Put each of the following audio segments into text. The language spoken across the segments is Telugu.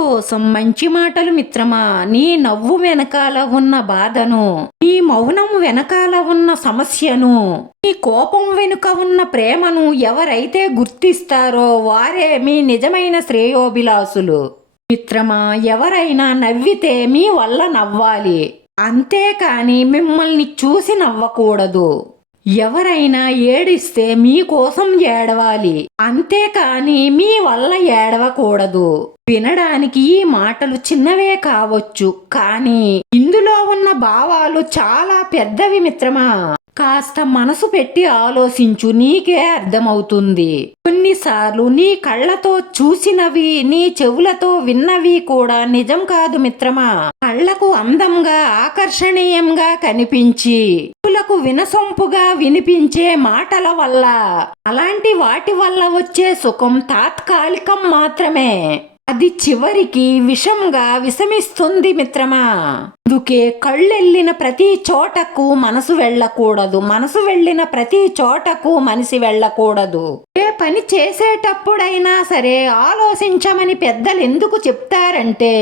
కోసం మంచి మాటలు మిత్రమా. నీ నవ్వు వెనకాల ఉన్న బాధను, నీ మౌనం వెనకాల ఉన్న సమస్యను, నీ కోపం వెనుక ఉన్న ప్రేమను ఎవరైతే గుర్తిస్తారో వారే మీ నిజమైన శ్రేయోభిలాసులు. మిత్రమా, ఎవరైనా నవ్వితే మీ వల్ల నవ్వాలి, అంతేకాని మిమ్మల్ని చూసి నవ్వకూడదు. ఎవరైనా ఏడిస్తే మీకోసం ఏడవాలి, అంతేకాని మీ వల్ల ఏడవకూడదు. వినడానికి ఈ మాటలు చిన్నవే కావచ్చు, కానీ ఇందులో ఉన్న భావాలు చాలా పెద్దవి మిత్రమా. కాస్త మనసు పెట్టి ఆలోచించు, నీకే అర్థమవుతుంది. కొన్నిసార్లు నీ కళ్ళతో చూసినవి, నీ చెవులతో విన్నవి కూడా నిజం కాదు మిత్రమా. కళ్ళకు అందంగా ఆకర్షణీయంగా కనిపించి చెవులకు వినసొంపుగా వినిపించే మాటల వల్ల, అలాంటి వాటి వల్ల వచ్చే సుఖం తాత్కాలికం మాత్రమే. అది చివరికి విషంగా విషమిస్తుంది మిత్రమా. అందుకే కళ్ళెళ్ళిన ప్రతి చోటకు మనసు వెళ్ళకూడదు, మనసు వెళ్ళిన ప్రతి చోటకు మనిషి వెళ్ళకూడదు. ఏ పని చేసేటప్పుడైనా సరే ఆలోచించమని పెద్దలు ఎందుకు చెప్తారంటే,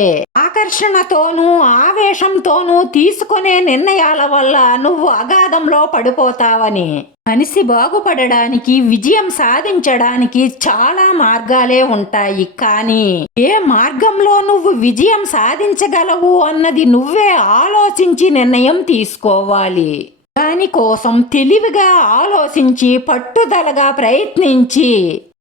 ఆకర్షణతోనూ ఆవేశంతోనూ తీసుకునే నిర్ణయాల వల్ల నువ్వు అగాధంలో పడిపోతావని. మనిషి బాగుపడడానికి, విజయం సాధించడానికి చాలా మార్గాలే ఉంటాయి, కానీ ఏ మార్గంలో నువ్వు విజయం సాధించగలవు అన్నది నువ్వే ఆలోచించి నిర్ణయం తీసుకోవాలి. దానికోసం తెలివిగా ఆలోచించి పట్టుదలగా ప్రయత్నించి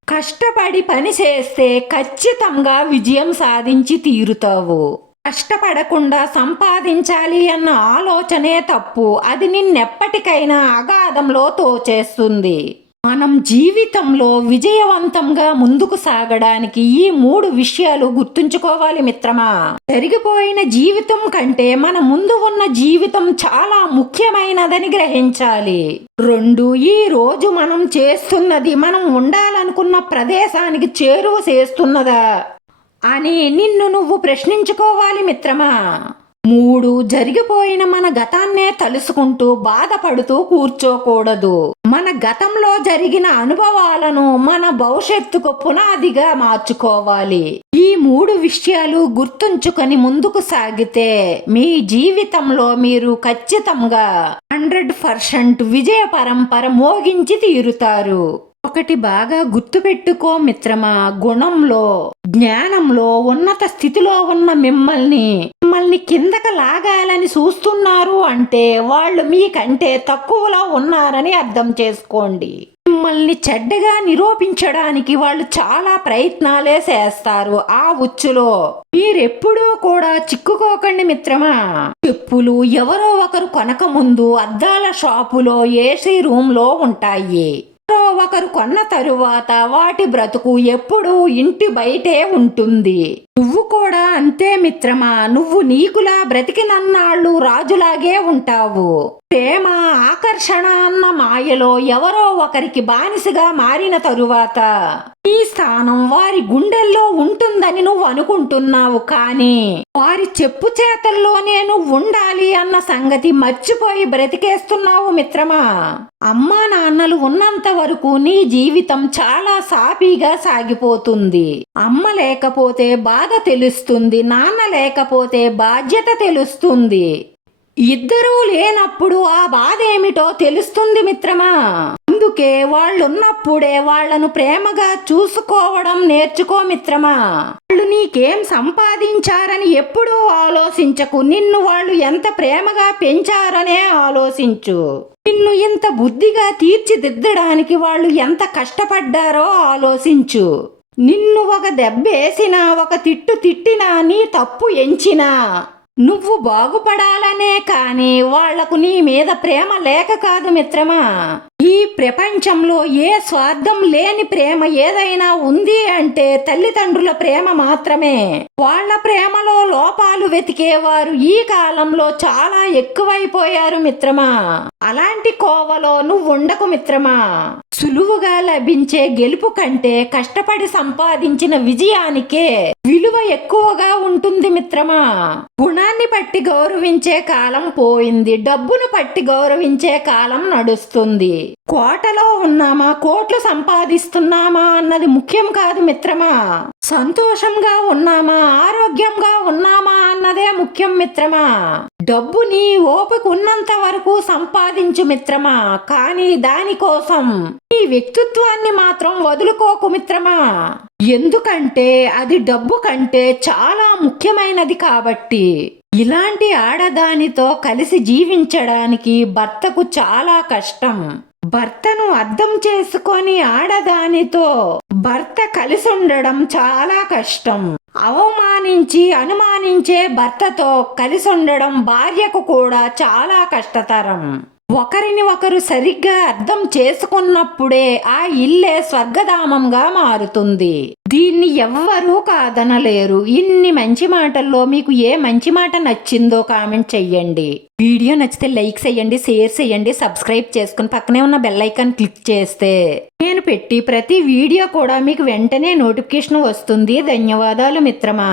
కష్టపడి పని చేస్తే ఖచ్చితంగా విజయం సాధించి తీరుతావు. కష్టపడకుండా సంపాదించాలి అన్న ఆలోచనే తప్పు. అది నిన్నెప్పటికైనా అగాధంలో తోచేస్తుంది. మనం జీవితంలో విజయవంతంగా ముందుకు సాగడానికి ఈ 3 విషయాలు గుర్తుంచుకోవాలి మిత్రమా. జరిగిపోయిన జీవితం కంటే మన ముందు ఉన్న జీవితం చాలా ముఖ్యమైనదని గ్రహించాలి. 2, ఈ రోజు మనం చేస్తున్నది మనం ఉండాలనుకున్న ప్రదేశానికి చేరువ చేస్తున్నదా అని నిన్ను నువ్వు ప్రశ్నించుకోవాలి మిత్రమా. 3, జరిగిపోయిన మన గతాన్నే తలుసుకుంటూ బాధపడుతూ కూర్చోకూడదు. మన గతంలో జరిగిన అనుభవాలను మన భవిష్యత్తుకు పునాదిగా మార్చుకోవాలి. ఈ 3 విషయాలు గుర్తుంచుకొని ముందుకు సాగితే మీ జీవితంలో మీరు ఖచ్చితంగా 100% విజయ పరంపర మోగించి తీరుతారు. ఒకటి బాగా గుర్తుపెట్టుకో మిత్రమా, గుణంలో, జ్ఞానంలో ఉన్నత స్థితిలో ఉన్న మిమ్మల్ని కిందకు లాగాలని చూస్తున్నారు అంటే వాళ్ళు మీకంటే తక్కువలో ఉన్నారని అర్థం చేసుకోండి. మిమ్మల్ని చెడ్డగా నిరూపించడానికి వాళ్ళు చాలా ప్రయత్నాలే చేస్తారు. ఆ ఉచ్చులో మీరెప్పుడూ కూడా చిక్కుకోకండి మిత్రమా. చెప్పులు ఎవరో ఒకరు కొనక ముందు అద్దాల షాపులో ఏసీ రూమ్ లో ఉంటాయి. ఒకరు కొన్న తరువాత వాటి బ్రతుకు ఎప్పుడూ ఇంటి బయటే ఉంటుంది. నువ్వు కూడా అంతే మిత్రమా. నువ్వు నీకులా బ్రతికినన్నాళ్ళు రాజులాగే ఉంటావు. ప్రేమ, ఆకర్షణ అన్న మాయలో ఎవరో ఒకరికి బానిసగా మారిన తరువాత ఈ స్థానం వారి గుండెల్లో ఉంటుందని నువ్వు అనుకుంటున్నావు, కానీ వారి చెప్పు చేతల్లోనే నువ్వు ఉండాలి అన్న సంగతి మర్చిపోయి బ్రతికేస్తున్నావు మిత్రమా. అమ్మా నాన్నలు ఉన్నంత వరకు నీ జీవితం చాలా సాఫీగా సాగిపోతుంది. అమ్మ లేకపోతే బాధ తెలుస్తుంది, నాన్న లేకపోతే బాధ్యత తెలుస్తుంది. ఇద్దరూ లేనప్పుడు ఆ బాధ ఏమిటో తెలుస్తుంది మిత్రమా. అందుకే వాళ్ళున్నప్పుడే వాళ్లను ప్రేమగా చూసుకోవడం నేర్చుకో మిత్రమా. వాళ్ళు నీకేం సంపాదించారని ఎప్పుడూ ఆలోచించకు, నిన్ను వాళ్ళు ఎంత ప్రేమగా పెంచారనే ఆలోచించు. నిన్ను ఇంత బుద్ధిగా తీర్చిదిద్దడానికి వాళ్ళు ఎంత కష్టపడ్డారో ఆలోచించు. నిన్ను ఒక దెబ్బేసినా, ఒక తిట్టు తిట్టినా, నీ తప్పు ఎంచినా నువ్వు బాగుపడాలనే కానీ వాళ్లకు నీ మీద ప్రేమ లేక కాదు మిత్రమా. ఈ ప్రపంచంలో ఏ స్వార్థం లేని ప్రేమ ఏదైనా ఉంది అంటే తల్లిదండ్రుల ప్రేమ మాత్రమే. వాళ్ళ ప్రేమలో లోపాలు వెతికేవారు ఈ కాలంలో చాలా ఎక్కువైపోయారు మిత్రమా. అలాంటి కోవలో నువ్వు ఉండకు మిత్రమా. సులువుగా లభించే గెలుపు కంటే కష్టపడి సంపాదించిన విజయానికే విలువ ఎక్కువగా ఉంటుంది మిత్రమా. గుణాన్ని పట్టి గౌరవించే కాలం పోయింది, డబ్బును పట్టి గౌరవించే కాలం నడుస్తుంది. కోటలో ఉన్నామా, కోట్లు సంపాదిస్తున్నామా అన్నది ముఖ్యం కాదు మిత్రమా. సంతోషంగా ఉన్నామా, ఆరోగ్యంగా ఉన్నామా అన్నదే ముఖ్యం మిత్రమా. డబ్బుని ఓపిక ఉన్నంత వరకు సంపాదించు మిత్రమా, కానీ దానికోసం నీ వ్యక్తిత్వాన్ని మాత్రం వదులుకోకు మిత్రమా. ఎందుకంటే అది డబ్బు కంటే చాలా ముఖ్యమైనది కాబట్టి. ఇలాంటి ఆడదానితో కలిసి జీవించడానికి భర్తకు చాలా కష్టం. భర్తను అర్థం చేసుకొని ఆడదానితో భర్త కలిసి ఉండడం చాలా కష్టం. అవమానించి అనుమానించే భర్తతో కలిసి ఉండడం భార్యకు కూడా చాలా కష్టతరం. ఒకరిని ఒకరు సరిగ్గా అర్థం చేసుకున్నప్పుడే ఆ ఇల్లే స్వర్గధామంగా మారుతుంది. దీన్ని ఎవ్వరూ కాదనలేరు. ఇన్ని మంచి మాటల్లో మీకు ఏ మంచి మాట నచ్చిందో కామెంట్ చెయ్యండి. వీడియో నచ్చితే లైక్ చేయండి, షేర్ చేయండి, సబ్స్క్రైబ్ చేసుకుని పక్కనే ఉన్న బెల్ ఐకాన్ క్లిక్ చేస్తే నేను పెట్టి ప్రతి వీడియో కూడా మీకు వెంటనే నోటిఫికేషన్ వస్తుంది. ధన్యవాదాలు మిత్రమా.